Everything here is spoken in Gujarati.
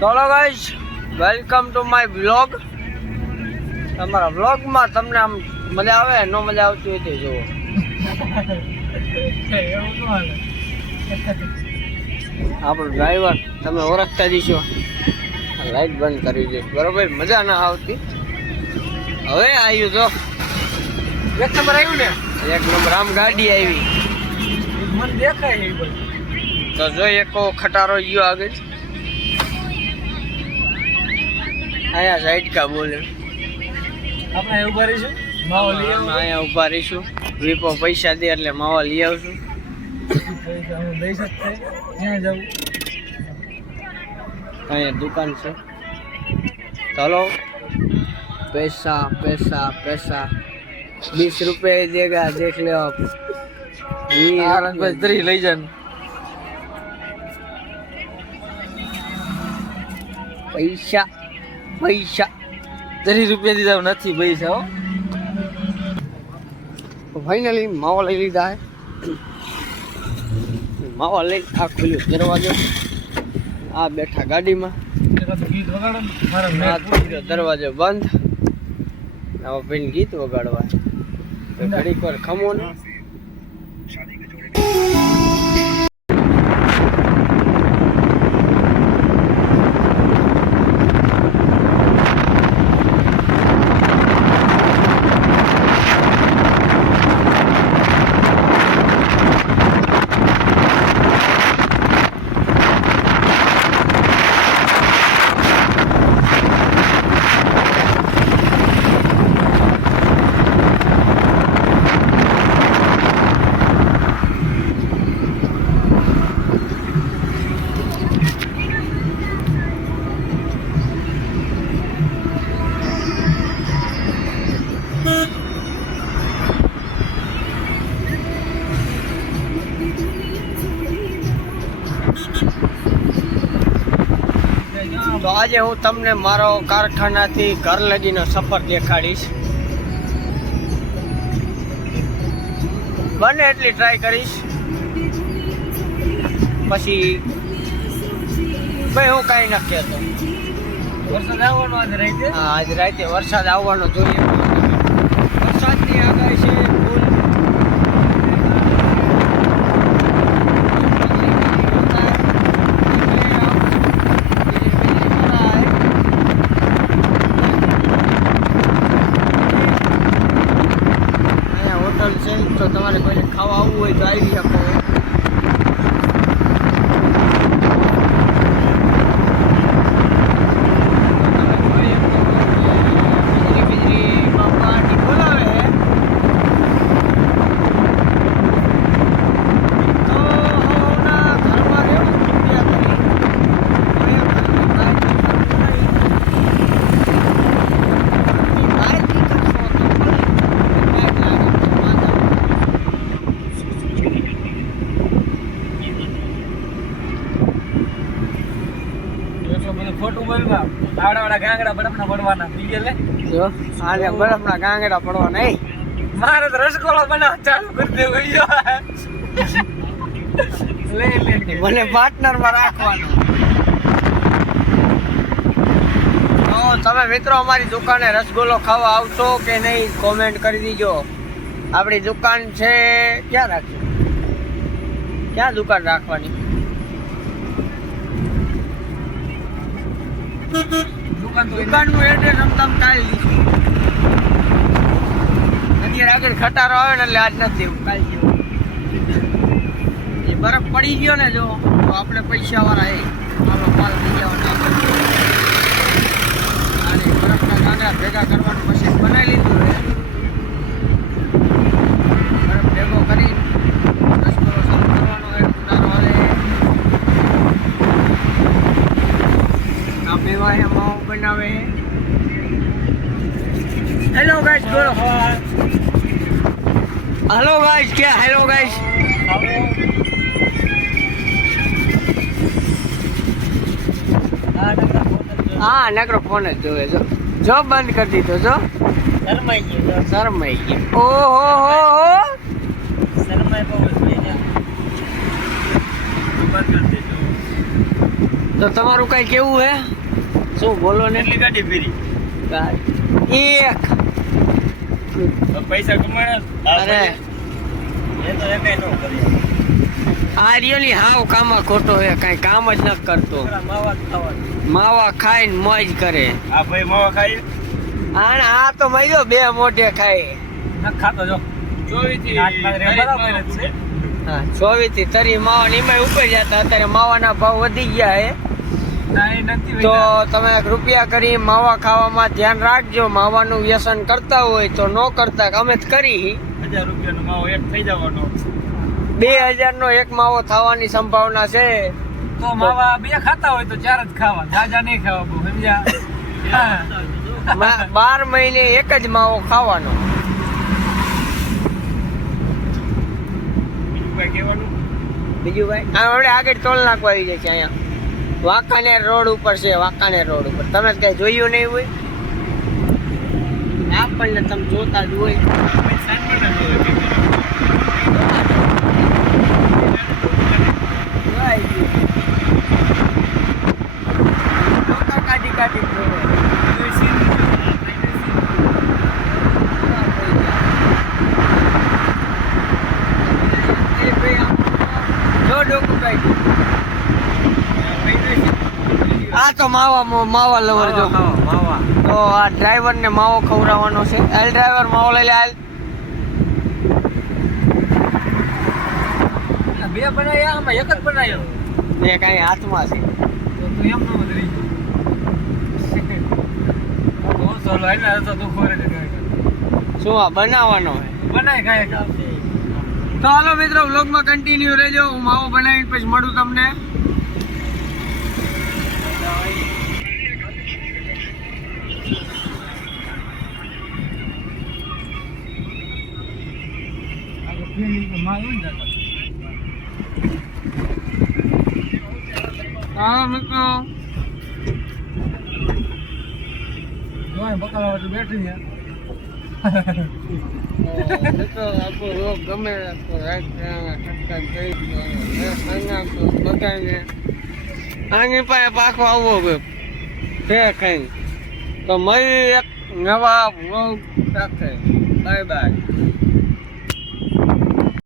ચલો guys, welcome to my blog. તમારા બ્લોગમાં તમને આમ મજા આવે ન મજા આવતી હોય તો જુઓ. આપણો ડ્રાઈવર તમે ઓળખતા જઈશો. લાઈટ બંધ કરી દઈશ, બરોબર? મજા ના આવતી. હવે આવ્યું તો એક નંબર આવ્યું ને, એક નંબર. આમ ગાડી આવી મને દેખાય તો જોઈ એક ખટારો ગયો આગળ. અહીંયા સાઈડ કા બોલે આપણે ઉભા રહીશું. માવો લઈ આવો. અહીંયા ઉભા રહીશું. વીપો પૈસા દે એટલે માવો લઈ આવશું. અહીંયા દુકાન છે. चलो पैसा पैसा पैसा 20 रुपए देगा, देख लो आप. बस લઈ જાન પૈસા પૈસા 30 રૂપિયા દીધા નથી પૈસા. હો ફાઇનલી માવો લઈ લીધા હે. માવો લઈ આ ખુલ્યો દરવાજો. આ બેઠા ગાડીમાં. દરવાજો બંધ. હવે ભાઈ ગીત વગાડવા ઘડીક વાર ખમો ને. તો આજે હું તમને મારો કારખાનાથી ઘર લગીનો સફર દેખાડીશ. બને એટલી ટ્રાય કરીશ. પછી ભાઈ હું કાંઈ નથી કહેતો. વરસાદ આવવાનો આજ રાતે. હા, આજ રાતે વરસાદ આવવાનો જોઈએ. વરસાદની આગાહી છે. તો તમારે કોઈને ખાવા આવવું હોય તો આવી શકો. ખોટું બોલવા આવડા ગાંગડા બરફના પડવાના બીજે લે જો. આજે બરફના ગાંગડા પડવા નહીં. મારે તો રસગોળો બનાવવા ચાલુ કરી દેવો. લે મને પાર્ટનર માં રાખવાનો. તો તમે મિત્રો અમારી દુકાને રસગોળો ખાવા આવશો કે નહીં કોમેન્ટ કરી દીજો. આપણી દુકાન છે ક્યાં રાખી, ક્યાં દુકાન રાખવાની? દુકાનનું એડ્રેસ તમે કાલ લીધું. અત્યારે આગળ ખટારો આવે ને એટલે આજ નથી દેવું, કાલ જેવું. એ બરફ પડી ગયો ને જો તો આપણે પૈસા વાળા આપણો માલ થઈ જવાનો. અને બરફના ગાંગડા ભેગા કરવાનું મશીન બનાવી લીધું છે. બરફ ભેગો કરી રસગોળો શરૂ કરવાનો. ઉનાળો આવે મેવા માવો બનાવે. હેલો ગાઈસ બોલો. હેલો ગાઈસ ક્યાં? Hello guys. હા નકરો ફોન જ જોવે. જો બંધ કરી દીધો. જો શરમાઈ ગયો. શરમાઈ ગયો. ઓહો હો હો. શરમાઈ બહુ બંધ તો તમારું કઈ કેવું હે? શું બોલો ને? એટલી ગાડી ફેરી એક પૈસા કમાણા અરે એ તો એકે નો કરી આ રિયલી હાવ કામમાં ખોટો હે, કઈ કામ જ ન કરતો. માવા ખાવા માવા ખાઈને મોજ કરે. આ ભાઈ માવા ખાય આ તો મજો બે મોઢે ખાય. ન ખાતો જો 24 થી બરાબર જ છે. હા 24 થી તરી માવા નીમાં ઉપર જતા, અત્યારે માવાના ભાવ વધી ગયા હે. તો તમે રૂપિયા કરી માવા ખાવામાં ધ્યાન રાખજો. માવાનું વ્યસન કરતા હોય તો ન કરતા, અમે જ કરી. 1000 રૂપિયાનો માવો એક થઈ જવાનો, 2000 નો એક માવો થવાની સંભાવના છે. તો માવા બે ખાતા હોય તો 4 જ ખાવા, જાજા નહીં ખાવા બહુ, સમજ્યા? 12 મહિને એક જ માવો ખાવાનો. બીજું ભાઈ આપણે આગળ ટોલ નાખવા આવી જાય છે. અહીંયા વાંકાનેર રોડ ઉપર છે. વાંકાનેર રોડ ઉપર તમે કઈ જોયું નહીં હોય, આપણને તમે જોતા જ હોય. કાઢી કાઢી આ તો માવા લવર જો. તો આ ડ્રાઈવર ને માવો ખવડાવવાનો છે. એલ ડ્રાઈવર માવો લઈ લે. બે બનાવ્યા, આમાં એક જ બનાવ્યો. બે કઈ હાથમાં છે. તો એમ નો રહી બહુ સોલો એના તો તું ખોરે શું આ બનાવવાનો હે? બનાય ખાય કા. તો હાલો મિત્રો, વ્લોગમાં કન્ટિન્યુ રહેજો. હું માવો બનાવીને પછી મળું તમને. હા મિત્રો, બકાલા બેઠી છે. મિત્રો આપણો રોગ ગમે તો બધાને આની પાસે પાછો આવવો છે કઈ. તો મળી એક નવા વ્લોગ સાથે. Bye bye.